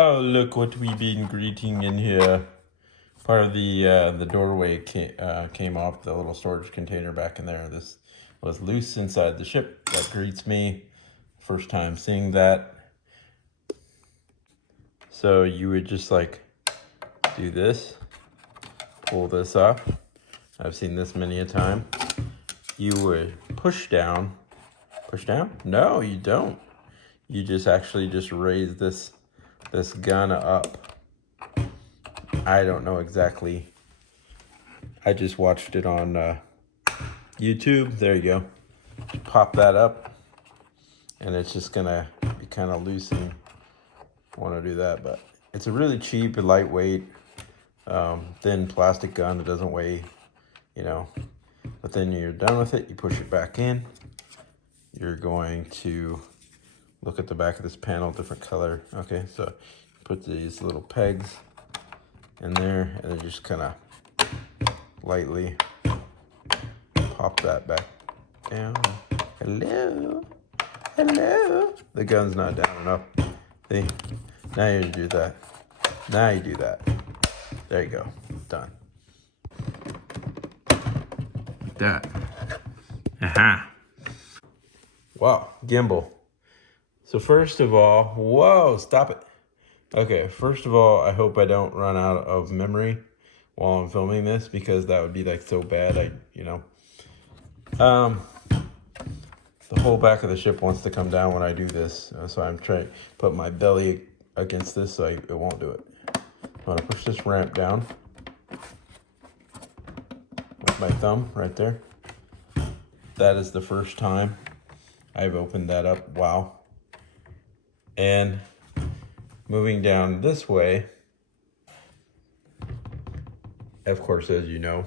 Oh, look what we've been greeting in here. Part of the doorway came off the little storage container back in there. This was loose inside the ship. That greets me. First time seeing that. So you would just like do this, pull this up. I've seen this many a time. You would push down. Push down? No, you don't. You just actually just raise this gun up. I don't know exactly. I just watched it on YouTube. There you go. Pop that up, and it's just gonna be kind of loose. And want to do that, but it's a really cheap and lightweight, thin plastic gun. It doesn't weigh, But then you're done with it. You push it back in. You're going to look at the back of this panel, different color. Okay, so put these little pegs in there, and then just kind of lightly pop that back down. Hello. The gun's not down enough. See? Now you do that. Now you do that. There you go. Done. Like that. Aha. Wow, gimbal. So first of all, whoa, stop it. Okay, first of all, I hope I don't run out of memory while I'm filming this, because that would be like so bad. The whole back of the ship wants to come down when I do this, so I'm trying to put my belly against this so it won't do it. I'm gonna push this ramp down with my thumb right there. That is the first time I've opened that up. Wow. And moving down this way, of course, as you know.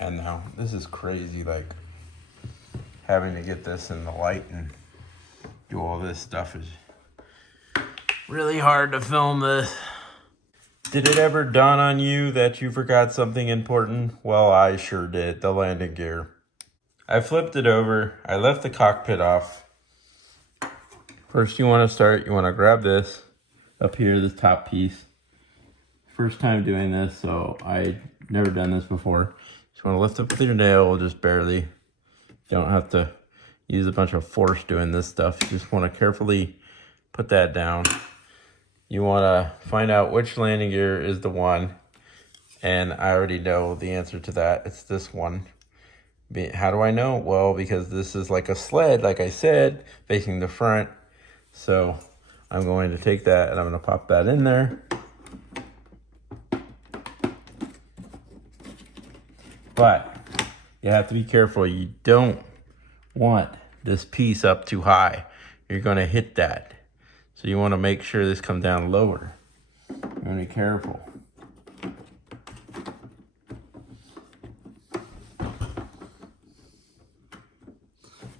And now this is crazy, like having to get this in the light and do all this stuff is really hard to film this. Did it ever dawn on you that you forgot something important? Well, I sure did. The landing gear. I flipped it over. I left the cockpit off. First, you want to grab this up here, this top piece. First time doing this, so I never done this before. Just want to lift up with your nail, just barely. You don't have to use a bunch of force doing this stuff. You just want to carefully put that down. You want to find out which landing gear is the one, and I already know the answer to that. It's this one. How do I know? Well, because this is like a sled, like I said, facing the front. So I'm going to take that and I'm going to pop that in there. But you have to be careful. You don't want this piece up too high. You're going to hit that. So you want to make sure this comes down lower. You want to be careful.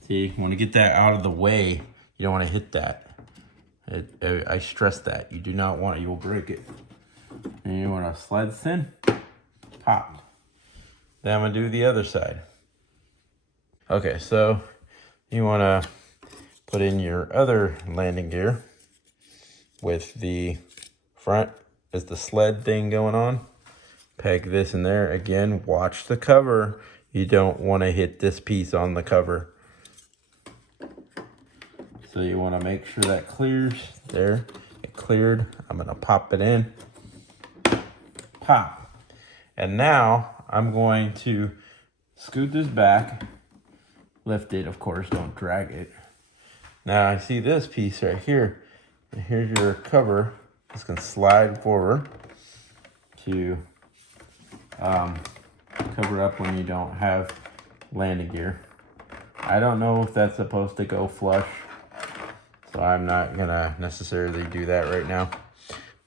See, you want to get that out of the way. You don't want to hit that. I stress that. You do not want it. You will break it. And you want to slide this in. Pop. Then I'm going to do the other side. Okay, so you want to put in your other landing gear with the front is the sled thing going on. Peg this in there. Again, watch the cover. You don't want to hit this piece on the cover. So you want to make sure that clears. There, it cleared. I'm going to pop it in. Pop. And now I'm going to scoot this back. Lift it, of course, don't drag it. Now I see this piece right here. And here's your cover. It's going to slide forward to cover up when you don't have landing gear. I don't know if that's supposed to go flush, so I'm not going to necessarily do that right now.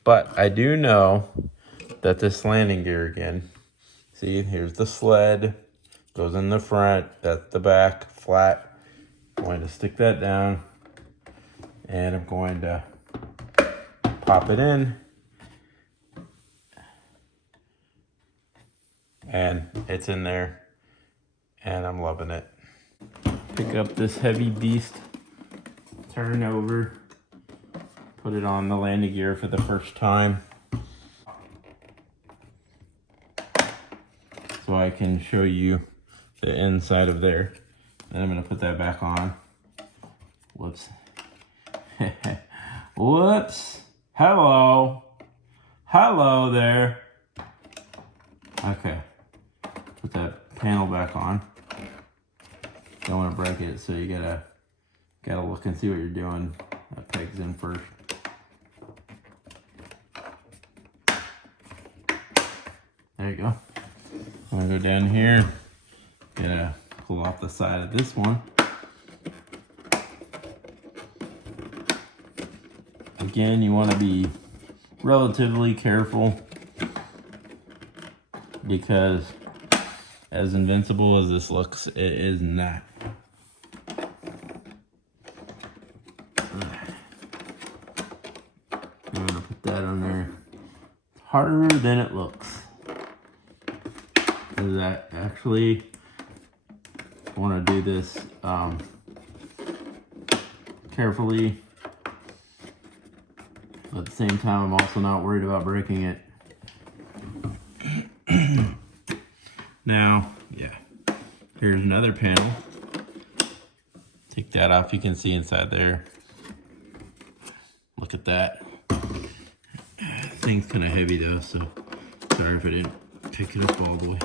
But I do know that this landing gear again, see, here's the sled, goes in the front, that's the back, flat. I'm going to stick that down, and I'm going to pop it in, and it's in there, and I'm loving it. Pick up this heavy beast, turn over, put it on the landing gear for the first time, so I can show you the inside of there. And I'm gonna put that back on. Whoops. Whoops. Hello. Hello there. Okay. Put that panel back on. Don't want to break it, so you gotta look and see what you're doing. That peg's in first. There you go. I'm gonna go down here. Gotta pull off the side of this one. Again, you want to be relatively careful, because as invincible as this looks, it is not. I'm gonna put that on there. It's harder than it looks. Because I actually want to do this carefully. But at the same time, I'm also not worried about breaking it. Now, yeah, here's another panel. Take that off, you can see inside there. Look at that. Thing's kind of heavy though, so sorry if I didn't pick it up all the way.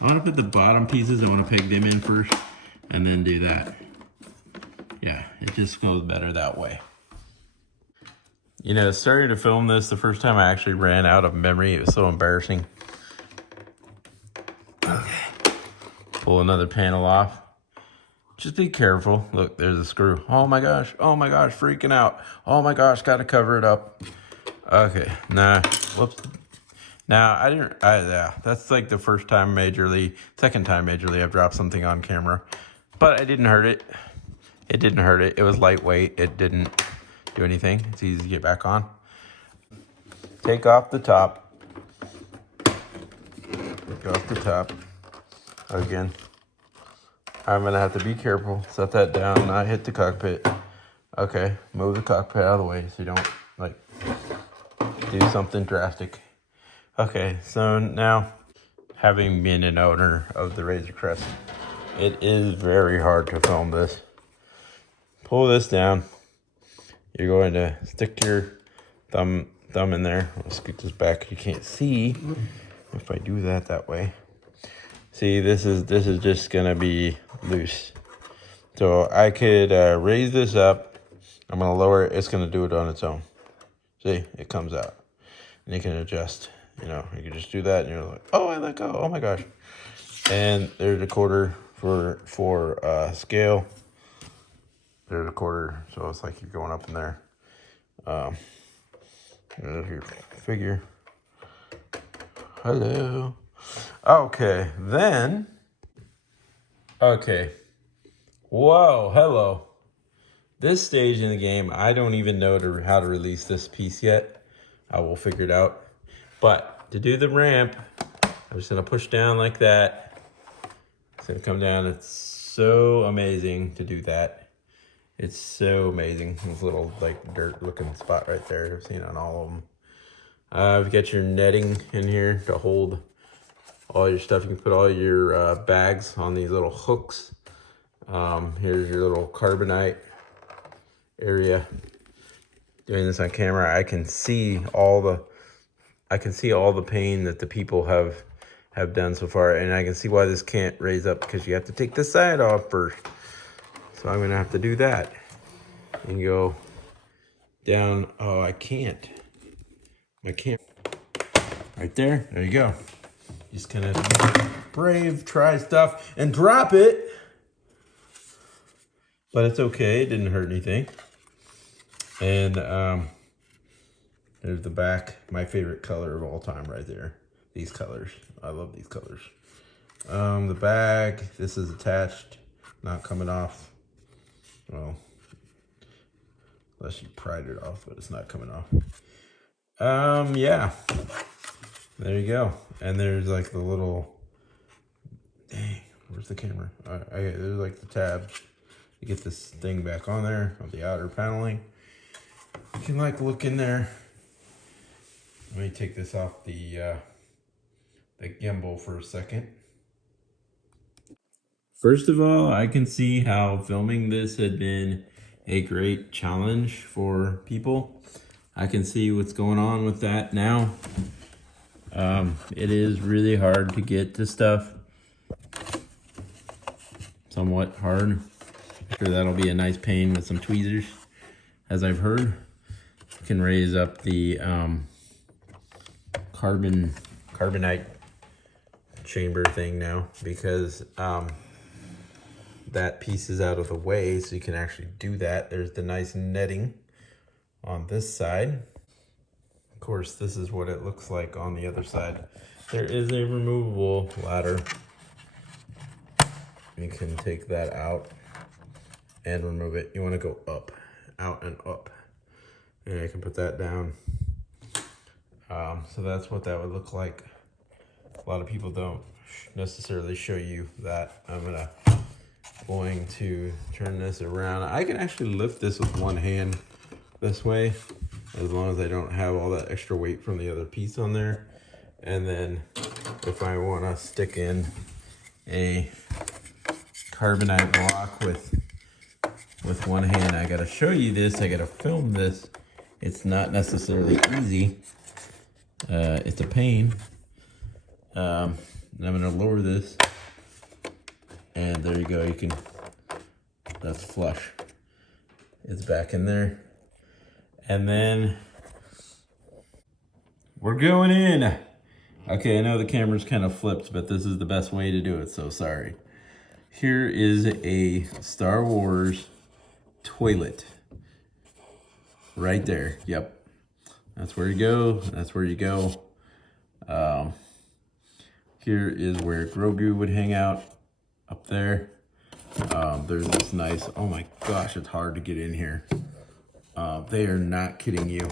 I want to put the bottom pieces, I want to peg them in first, and then do that. Yeah, it just goes better that way. You know, starting to film this, the first time I actually ran out of memory, it was so embarrassing. Pull another panel off. Just be careful. Look, there's a screw. Oh my gosh, freaking out. Oh my gosh, gotta cover it up. Okay, nah, whoops. Now, yeah, that's like the first time second time majorly I've dropped something on camera. But I didn't hurt it. It didn't hurt it. It was lightweight. It didn't do anything. It's easy to get back on. Take off the top. Take off the top. Again, I'm gonna have to be careful. Set that down, not hit the cockpit. Okay, move the cockpit out of the way so you don't like do something drastic. Okay, so now, having been an owner of the Razor Crest, it is very hard to film this. Pull this down. You're going to stick your thumb in there. I'll scoot this back. You can't see if I do that way. See, this is just gonna be loose. So I could raise this up. I'm gonna lower it. It's gonna do it on its own. See, it comes out, and you can adjust. You know, you can just do that, and you're like, oh, I let go. Oh my gosh. And there's a quarter for scale. There's a quarter, so it's like you're going up in there. There's your figure. Hello. Okay, then. Okay. Whoa, hello. This stage in the game, I don't even know how to release this piece yet. I will figure it out. But to do the ramp, I'm just gonna push down like that. It's gonna come down. It's so amazing to do that. It's so amazing. This little like dirt looking spot right there. I've seen it on all of them. You've got your netting in here to hold all your stuff. You can put all your bags on these little hooks. Here's your little carbonite area. Doing this on camera, I can see all the pain that the people have done so far, and I can see why this can't raise up, because you have to take the side off first. So I'm gonna have to do that and go down. Oh, I can't. Right there. There you go. Just kind of brave, try stuff, and drop it. But it's okay. It didn't hurt anything. And there's the back. My favorite color of all time right there. These colors. I love these colors. The bag. This is attached. Not coming off. Well, unless you pried it off, but it's not coming off. Yeah. There you go. And there's like the little, dang, where's the camera? There's like the tab. You get this thing back on there of the outer paneling. You can like look in there. Let me take this off the gimbal for a second. First of all, I can see how filming this had been a great challenge for people. I can see what's going on with that now. It is really hard to get to stuff. Somewhat hard. I'm sure that'll be a nice pain with some tweezers, as I've heard. You can raise up the carbonite chamber thing now, because that piece is out of the way, so you can actually do that. There's the nice netting on this side. Of course, this is what it looks like on the other side. There is a removable ladder. You can take that out and remove it. You want to go up, out and up. And I can put that down. So that's what that would look like. A lot of people don't necessarily show you that. I'm going to turn this around. I can actually lift this with one hand this way, as long as I don't have all that extra weight from the other piece on there. And then if I want to stick in a carbonite block with one hand, I gotta show you this, I gotta film this. It's not necessarily easy. It's a pain. I'm gonna lower this, and there you go. You can, that's flush. It's back in there. And then we're going in. Okay, I know the camera's kind of flipped, but this is the best way to do it, so sorry. Here is a Star Wars toilet. Right there, yep. That's where you go, that's where you go. Here is where Grogu would hang out, up there. There's this nice, oh my gosh, it's hard to get in here. They are not kidding you.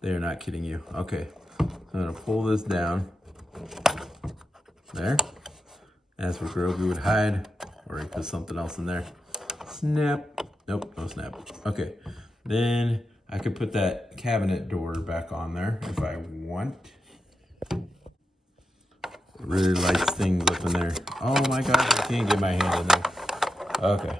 They are not kidding you. Okay, so I'm gonna pull this down. There. That's where Grogu would hide, or he put something else in there. Snap. Nope, no snap. Okay, then I could put that cabinet door back on there if I want. It really lights things up in there. Oh my gosh, I can't get my hand in there. Okay,